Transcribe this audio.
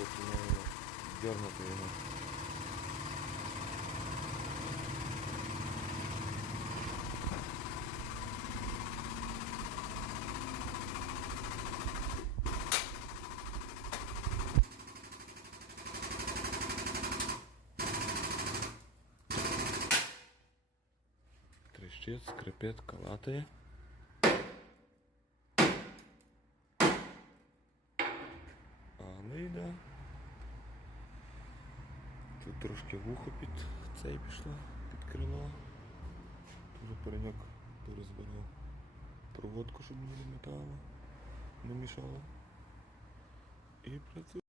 хочу наверное, дернути його. Трещить, скрипить, калатає. А ми йде. Тут трошки вухо під цей пішло, під крило. Тут пареньок порозбирав проводку, щоб не замітало, не мішало. І працює.